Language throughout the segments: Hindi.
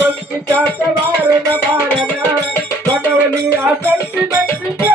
पक्ष का तलवार न मारना बदवली आसन से व्यक्ति के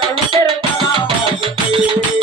I'm gonna get